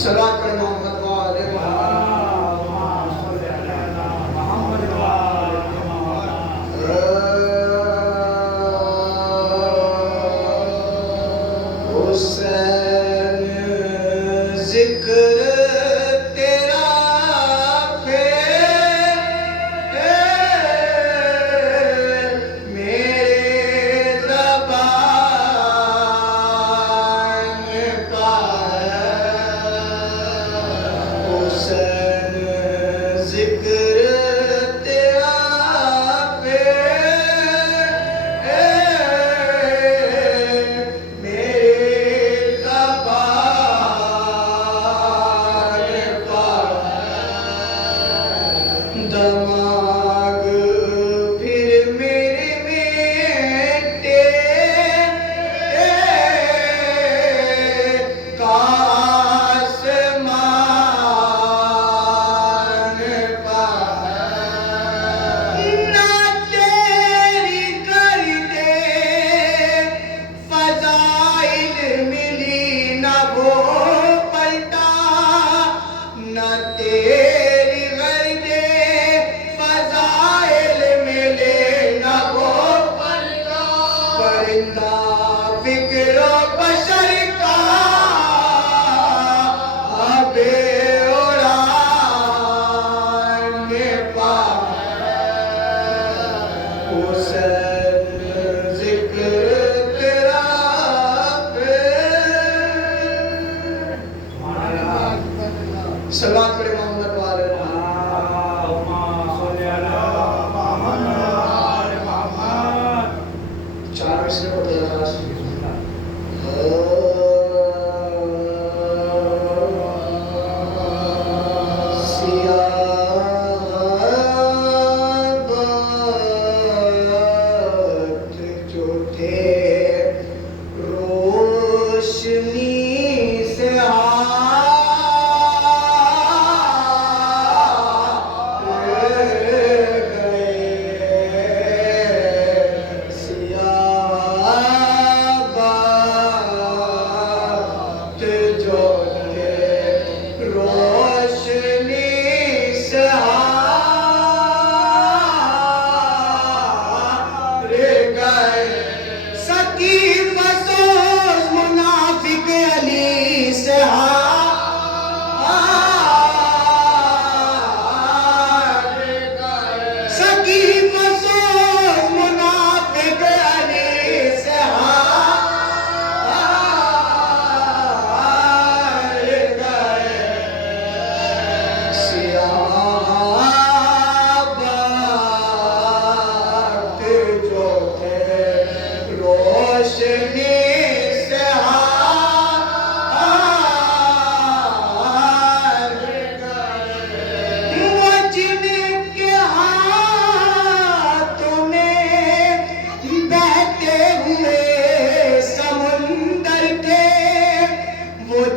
सलात करे मोहम्मद वाले हुसैन जिक्र तेरा दमाग फिर मेरे बेटे कासमान ना तेरी कर दे फजाइल मिली ना वो पलटा ना तेरी फिक्र बशर का अबे उड़ाने पा हुसैन जिक्र तेरा सलात पढ़े मोहम्मद वाले चार मिसरे को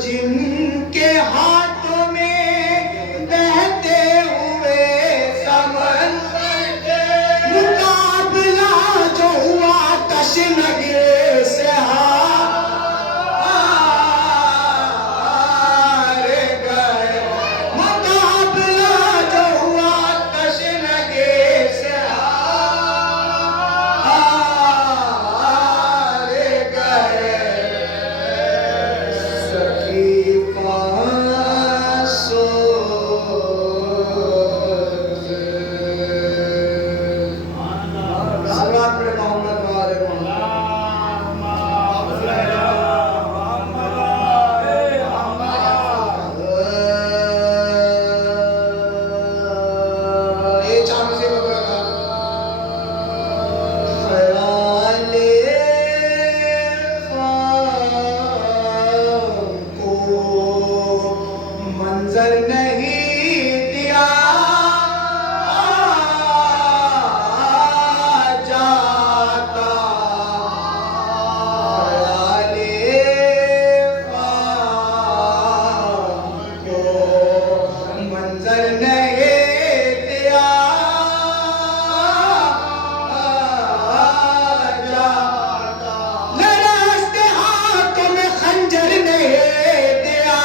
जिनके हाथों में बहते हुए समंदर के मुकाबला जो हुआ तशनगे से हार गए मुकाबला जो हुआ तशनगे से हार गए मंजर नहीं दिया जाता को मंजर नहीं दिया जाता लड़ाते हाथों में खंजर नहीं दिया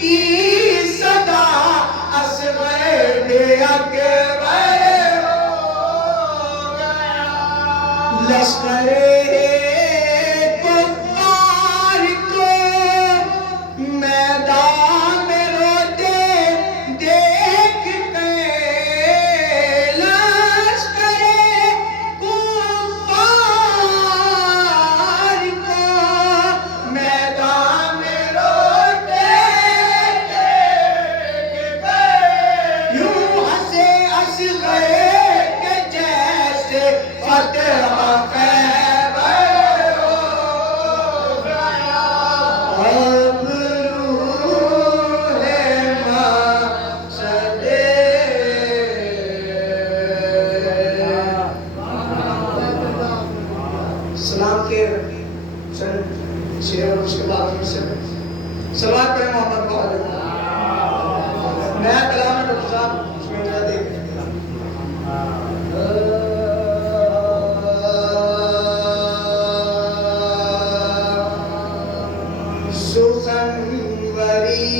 की सदा असग़र अकबर हो गया। लश्कर कुफ़ार को मैदान में रोते देख के, लश्कर कुफ़ार को मैदान में रोते देख के, यूं हंसे असग़र के जैसे फतेह खैबर हो गया। अब रूहे मक़सदे सलाम के शेर और उसके बाद में से सलात पढ़े मोहम्मद को नया कलाम है डॉक्टर साहब, उसमें जरा देख सुखनवरी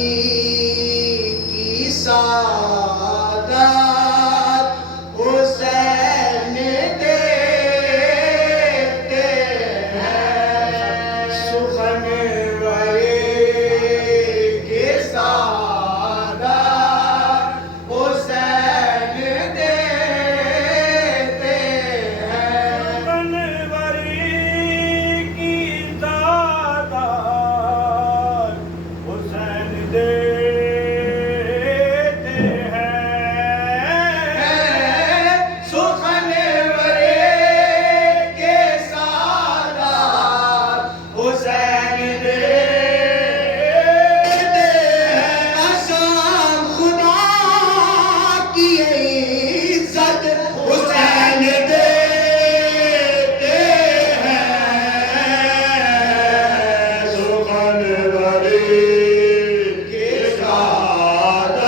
की सादत हुसैन देते हैं। सुखनवरी की सादत हुसैन देते हैं। सुखनवरी की सादत हुसैन देते हैं। सुखनवरी के सादत हुसैन देते हैं। कसम खुदा की इज्जत हुसैन देते हैं। सुखनवरी के सादत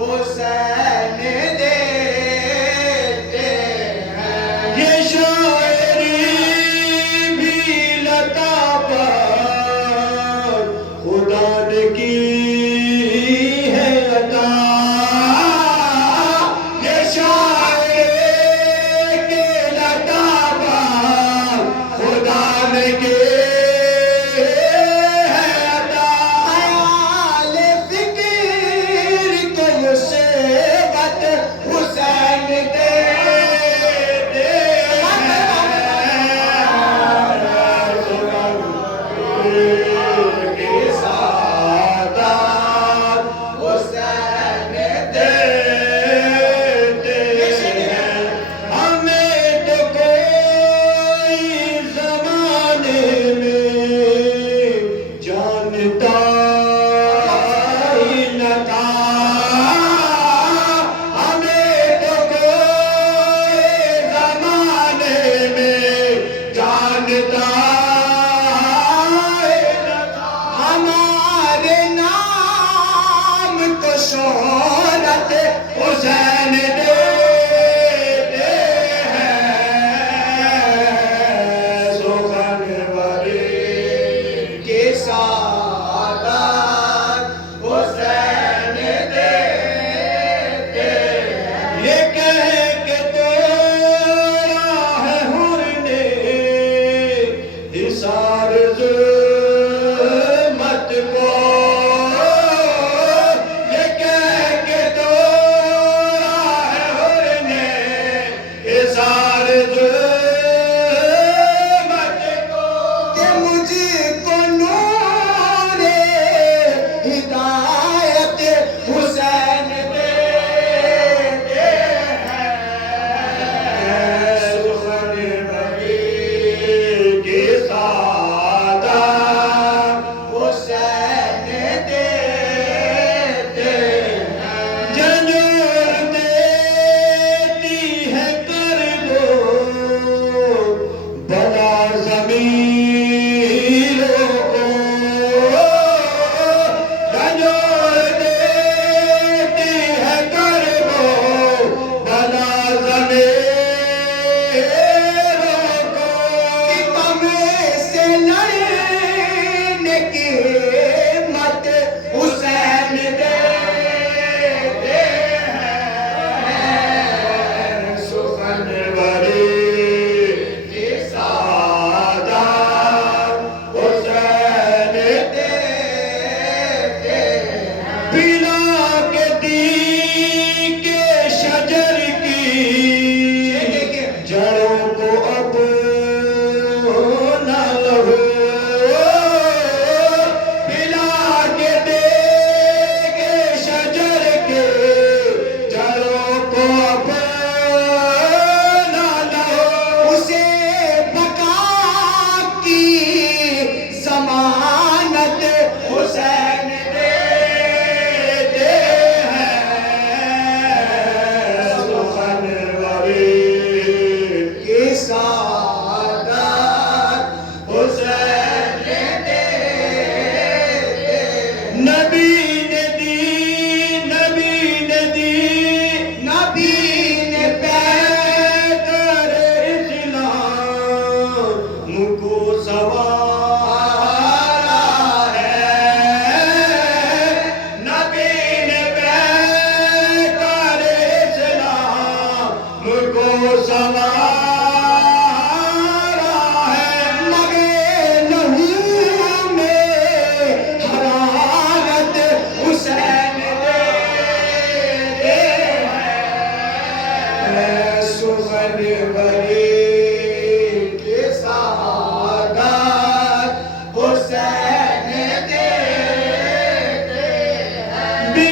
हुसैन देते हैं। ये शायरी भी लताफत खुदा ने की है अता। ये शायरी के लताफत खुदा ने की है अता। ख्याल फिक्र को मुसीबत हुसैन देते के सादत हुसैन देते हैं। हमें तो कोई ज़माने में जानता ही न था। हमें तो कोई ज़माने में जानता ही न था। हमारे नाम को शोहरत हुसैन देते हैं। सुखनवरी के सादत हुसैन देते हैं। ये कह के तोड़ा है हुर ने हिसार ज़ुल्मत को। ये कह के तोड़ा है हुर ने हिसार ज़ुल्मत को। कि मुझको नूर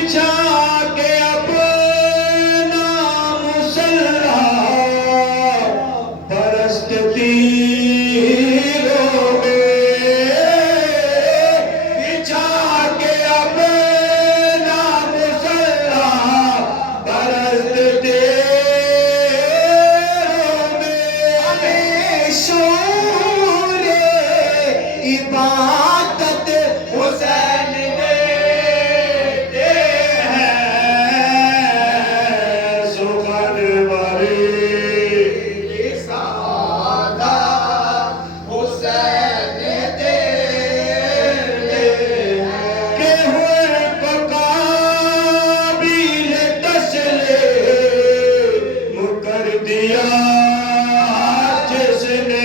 बिछा के अपना मुसल्ला परस्तती इबादत हुसैन देते हैं सुखन वाली सादा हुसैन देते हैं के हुए काबिल तस्ले मुकर दिया जिसने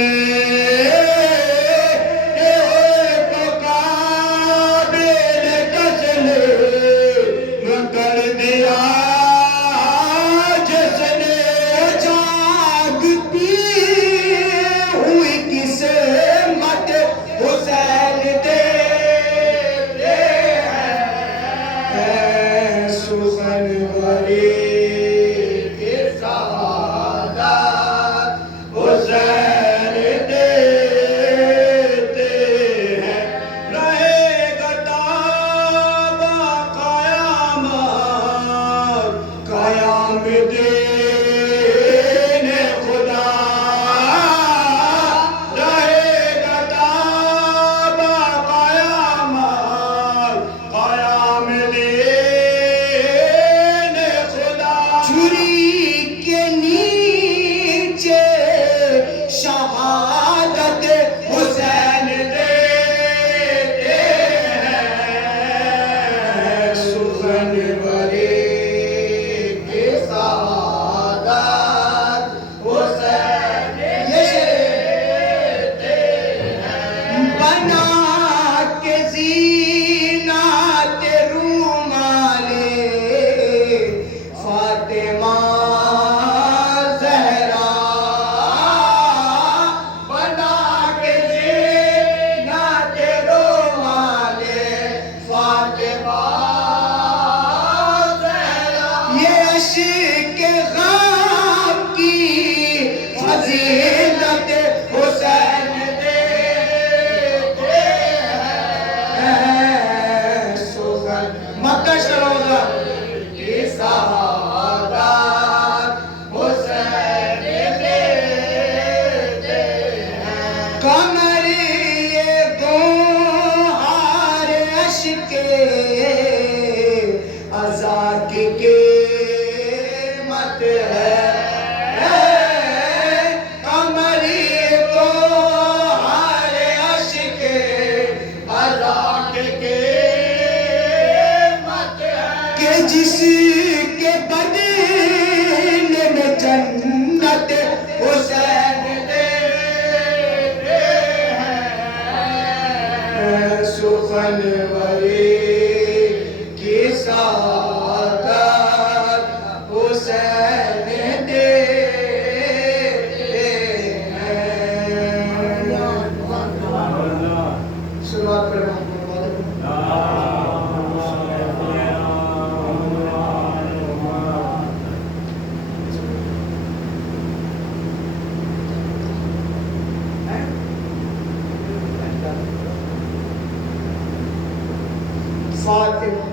जिसके बदन में जन्नत हुसैन देते हैं सुखन वली की सादत हुसैन देते हैं। शुरुआत करें फातिमा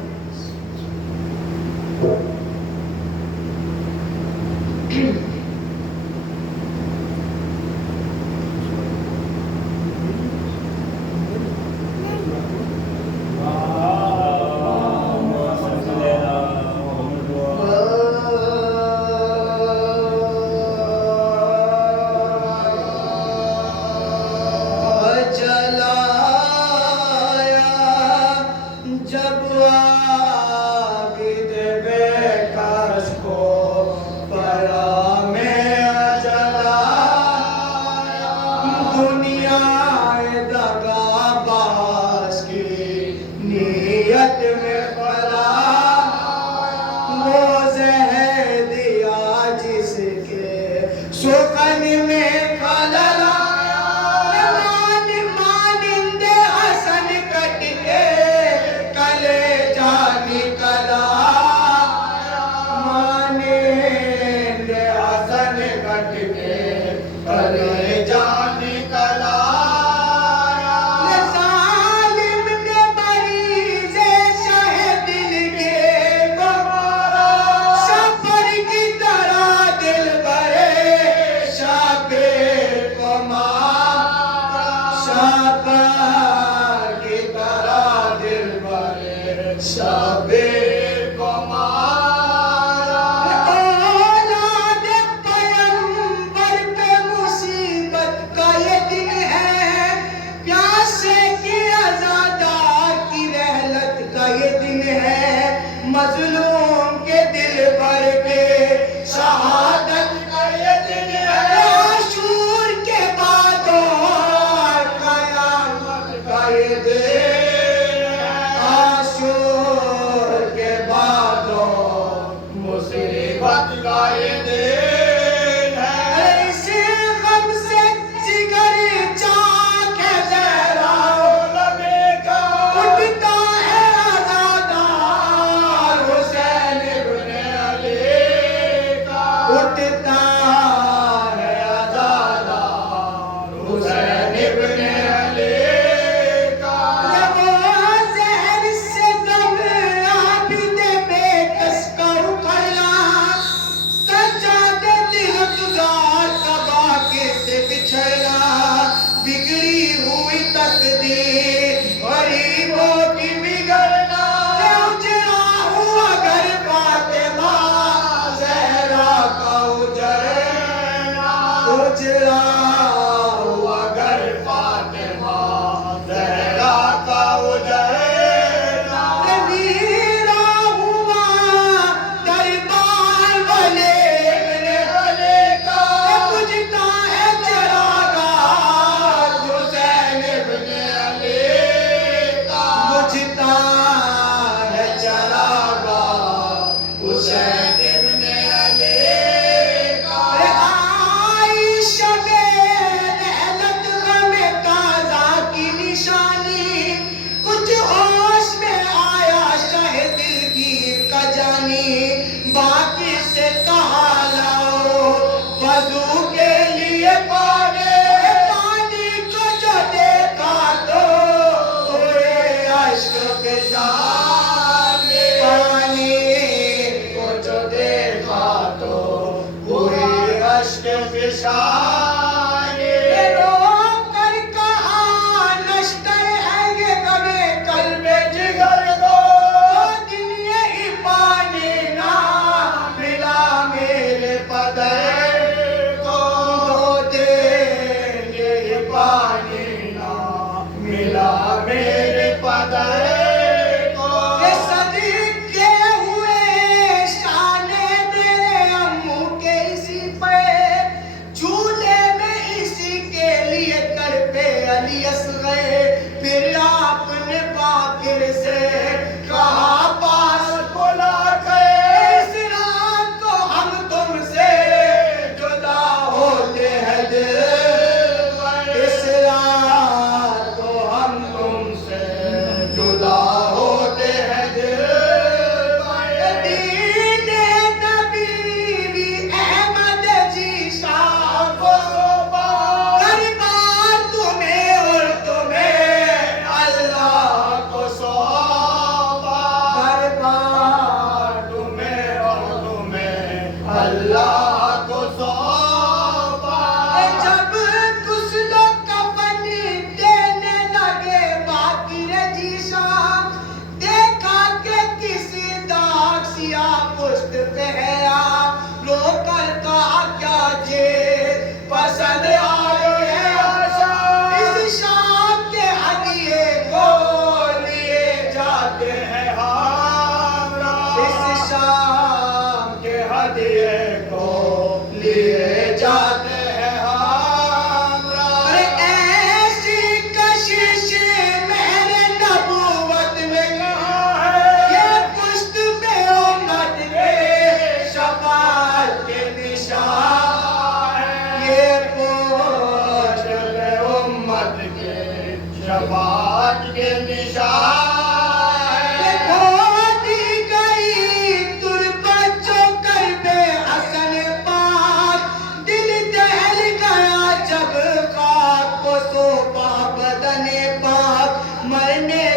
जब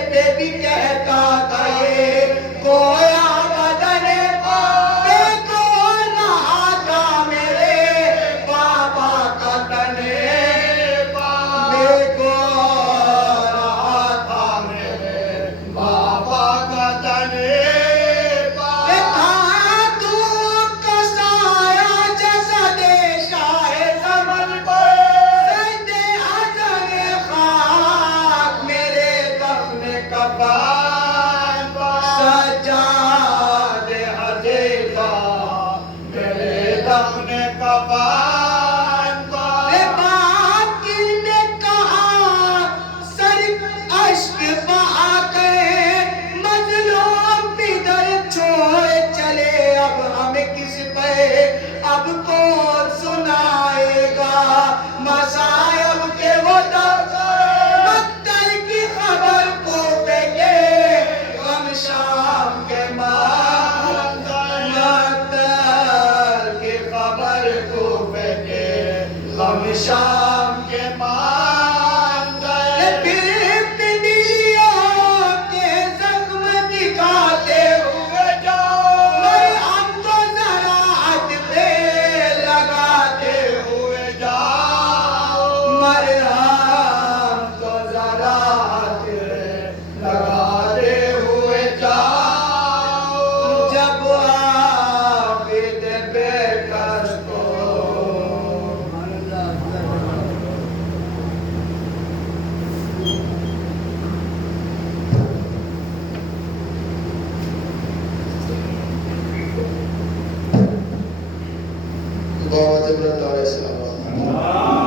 पे भी कहता था ये गोया बदन देखो रहा था मेरे बाबा का तन देखो रहा था मेरे बाबा का तने सजादे हज़ीफ़ा मेरे दफने कफन ए बाकी ने कहा सर अश्क बहा गए मजलूम बिदर छोड़ चले अब हमें किस पे अब कौन सुनाएगा मसायब के वो मक्तल की खबर को बेगे हम शाम के मक्तल की खबर को बेगे हम शाम के मान गए पिंडियों के जख्म दिखाते हुए मर हम तो जरा हाथ पे लगाते हुए जाओ मर हम तो जरा हाथ लगाते हुए जाओ जब आबिद बेकस को बाबा जबरत अलैहिस्सलाम